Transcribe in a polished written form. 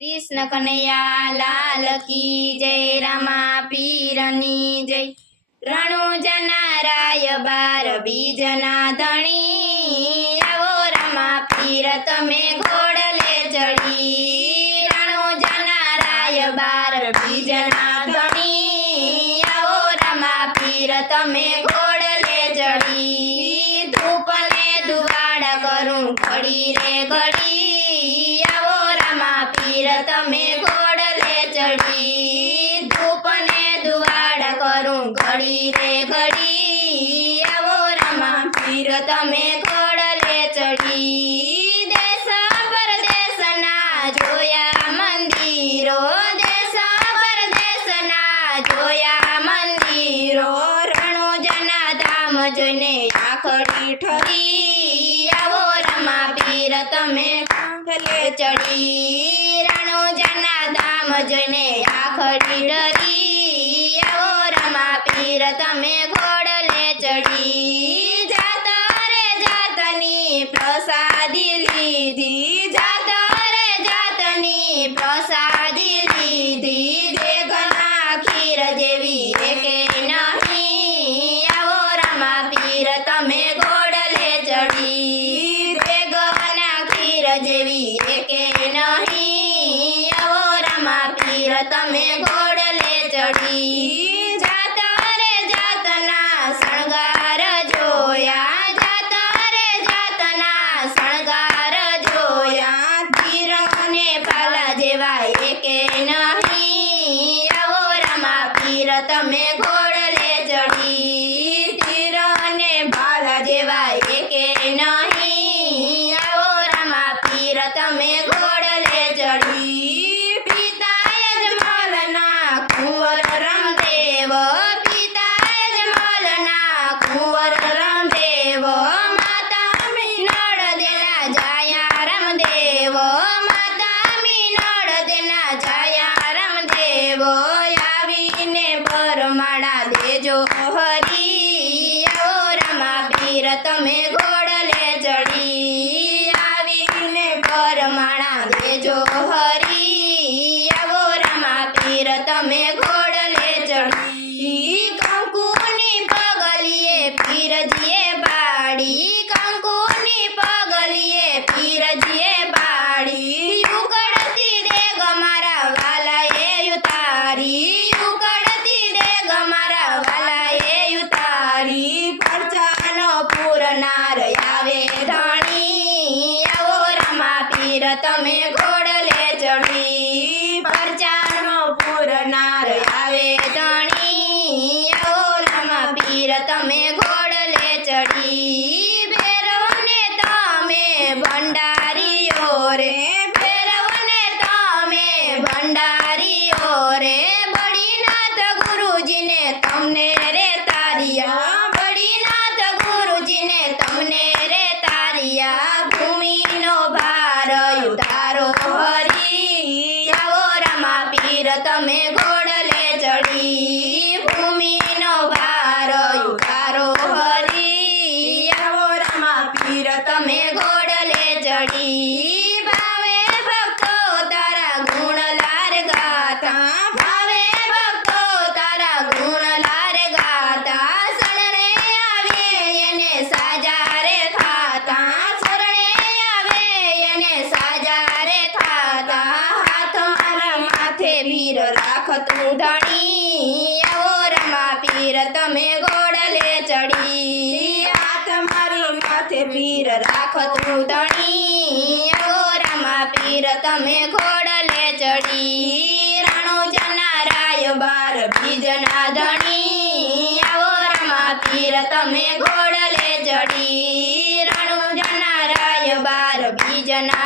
कृष्ण कन्हैया लाल की जय। रामा पीरनी जय। रणुजना राय बार बीजना धणी। आवो रामा पीर तमे घोड़ले चढ़ी। रणुजना राय बार बीजना धणी। आवो रामा पीर तमे घोड़ले चढ़ी। धूप ने दुवाड़ा करूं घड़ी रे घड़ी। आवो रामा पीर तमे घोड़ले चढ़ी। धूप ने दुवाड़ा करूं घड़ी रे घड़ी। आवो रामा पीर तमे घोड़ले चढ़ी। देश परदेश ना जोया मंदिरो। देश परदेश ना जोया मंदिरो। रणुजना धाम जोईने आखड़ी ठरी। आवो रामा पीर तमे घोड़ले चढ़ी। रणुजना धाम जोईने आखड़ी डरी। आवो रामा पीर तमे घोड़ले चढ़ी। जाता रे जातनी प्रसादी लीधी। जाता रे जातनी प्रसादी लीधी। देगना खीर देवी एके नहीं। आवो रामा पीर तमे घोड़ले चढ़ी। देगना खीर देवी एके नहीं। आवो रामा पीर तमे घोड़ले चढ़ी। जाता रे जातना शणगार जोया। जाता रे जातना शणगार जोया। तीर ने भाला जेवा एके नहीं। आवो रामा पीर तमे घोड़ले चढ़ी। तीर ने भाला जेवा एके नहीं। आवो रामा पीर तमे घोड़ले चढ़ी। पिता यजमालना कुंवर रामदेव। पिता यजमालना कुंवर रामदेव। माता मीनळ देना जाया रामदेव। माता मीनळ देना जाया रामदेव। आवीने बरमाळा देजो हरी। आवो रामा पीर तमे घोड़ले चढ़ी। आवीने बरमाळा देजो हरी। आवो रामा पीर तमे घोड़ले चढ़ी। कंकुनी पगलिए पीरजीए बाड़ी। कंकुनी पगलिए पीरजीए बाड़ी। उकड़ती देग मारा वाला ये उतारी। उकड़ती देग मारा वाला ये उतारी। परचानो पूरनार आवे धणी। आवो रामा पीर तमे घोड़ले चढ़ी। परचानो पूरनार आवे धणी। आवो रामा पीर तमे घोड़ले चढ़ी। भैरवने तमे भंडारीओ रे। भैरवने तमे भंडारीओ रे। बड़ीनाथ गुरुजी ने तमने रे तारिया। बड़ीनाथ गुरुजी ने तमने रे तारिया। भूमिनो भार उतारो हरी। आवो रामा पीर तमे घोड़ले चढ़ी। भूमिनो भार उतारो हरी। आवो रामा पीर तमे घोड़ले चढ़ी। भावे भक्तो तारा गुण लार गाता। भावे भक्तो तारा गुण लार गाता। शरणे आवे एने साजा रे थाता। शरणे आवे एने साजा रे थाता। हाथ मारा माथे वीर राख तू धणी। आवो रामा पीर तमे घोड़ले चढ़ी। हाथ मारी माथे वीर राख तू धणी। आवो रामा पीर तमे घोड़ले चढ़ी। रणुजना राय बार बीजना धणी। आवो रामा पीर तमे घोड़ले चढ़ी। रणुजना राय बार बीजना